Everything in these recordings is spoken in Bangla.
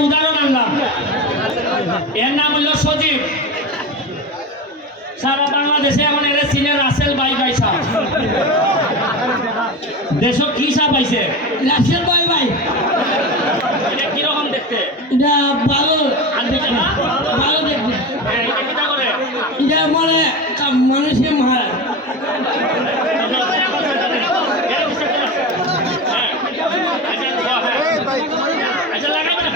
উদাহরণ আনলাম। এর নাম হইল সজীব। সারা বাংলাদেশে এখন এর চিনে রাসেল বাই বাই সাহ। দেশ কি সাপ পাইছে? রাসেল বাই ভাই এটা কীরকম দেখতে? এটা ভালো আর দেখে না ভালো দেখবে হ্যাঁ, এটা কিটা করে এটা মানে কা- মানুষের মারা আচ্ছা লাগাই না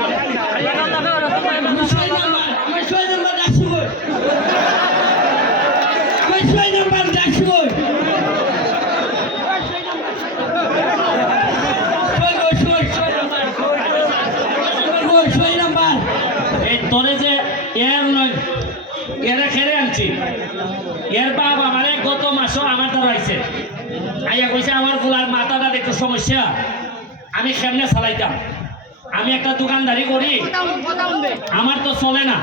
আমি ছয় নাম্বার আমার ছয় নাম্বার ডাকছি বই আমার ছয় নাম্বার ডাকছি বই ছয় গো, ছয়, ছয় নাম্বার। ছয় গো, ছয় নাম্বার এই তোরে যে এর নয় এরা খেরে আনছি। এর বাপ আমার গত মাসও আমার দ্বারা আইছে আইয়া কইছে আমার ফুলার মাথাটার একটু সমস্যা। আমি কেমনে চালাইতাম? আমি একটা দোকানদারি করি। আমার তো চলে না।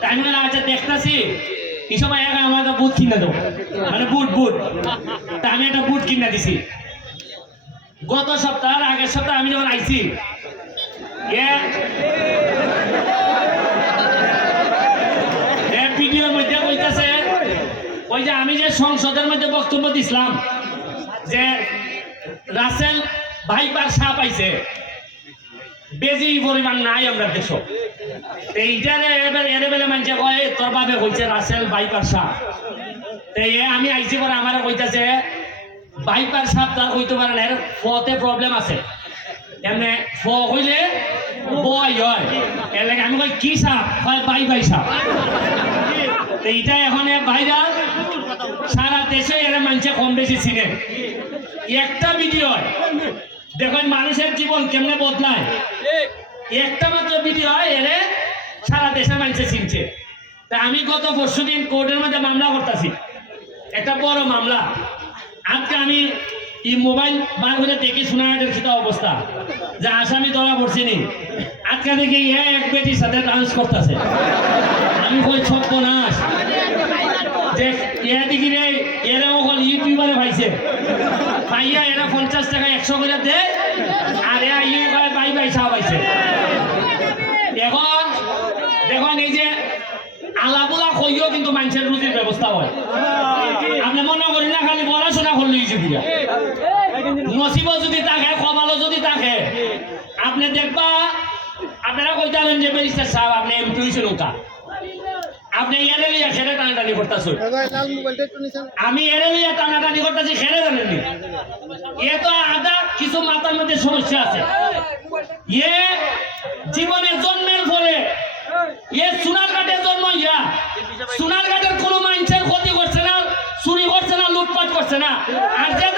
তাই আমি আচ্ছা দেখতাছি। এই সময় একা আমার একটা বুট কিনে দেবো। মানে বুট বুট তা আমি একটা বুট কিনে দিছি। গত সপ্তাহ আগের সপ্তাহে আমি যখন আইছি ভিডিওর মধ্যে কইতাছে ওই যে আমি যে সংসদের মধ্যে বক্তব্য দিছিলাম, যে রাসেল ভাইপার সাপ আইছে। বেজি পরিমাণ নাই আমরা দেশ এইটারে এরে বেলে মানছে কয় "এ, তোর বাবে কইছে রাসেল ভাইপার সাপ। আমি আইছি পরে আমার কইতাছে ভাইপার সাপ তার কইতে পারে না ফতে প্রবলেম আছে। এমনি ফ হইলে বয় হয়। এর আমি কই কি সাপ? হয় বাই বাই সাপ। এইটা এখন ভাইরাল সারা দেশে এরা মানছে কম বেশি চিনে। একটা ভিডিও দেখুন মানুষের জীবন কেমনে বদলায়? একটা মাত্র ভিডিও এরে সারা দেশে মানুষে চিনছে। তা আমি গত পরশু দিন কোর্টের মধ্যে মামলা করতেছি। একটা বড় মামলা। আজকে আমি এই মোবাইল বার করে দেখি শোনা সেটা অবস্থা। যে আসামি ধরা পড়ছে নি আজকে দেখি এক বেটির সাথে ডান্স করতেছে। আমি কই ছোট্ট নাশ যে এ দেখি রে, এরা ওখান ইউটিউবারে পাইছে। পাইয়া এরা পঞ্চাশ টাকা একশো করে দে, আর এরা করে বাই বাই পাইছে। এখন এই যে আলাবুলা কইও কিন্তু মানুষের রুজির ব্যবস্থা হয়। আপনি মনে করেন না, খালি পড়াশোনা করলে দিয়া নসিব যদি থাকে, কপালও যদি থাকে, আপনি দেখবা, আপনারা কইতালেন যে ব্যারিস্টার সাহেব, আপনি এমপি হয়েছেন ওকা। আপনি এরে লিয়া খেলে টানাটানি করতেছেন আমি এরে টানাটানি করতেছি খেলে এ তো আদা কিছু মাথার মধ্যে সমস্যা আছে। এ জীবনে জন্মের ফলে এ সোনারঘাটে জন্ম ইয়া। সোনারঘাটের কোনো মানুষের ক্ষতি করছে না চুরি করছে না লুটপাট করছে না। আর সুস্থতা